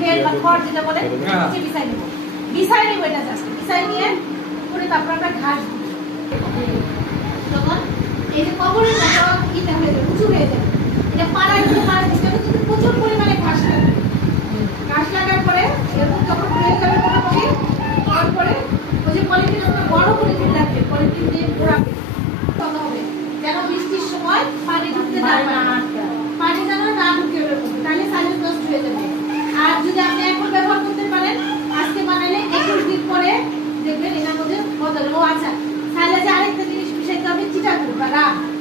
খেল বা খড় যেটা বলে বিছাই নেব। বিছাই নেব এটা জাস্ট নিয়ে করে ঘাস তখন এই যে কবরের মতো ইটা হয়ে যাবে উঁচু হয়ে যাবে। 来たのから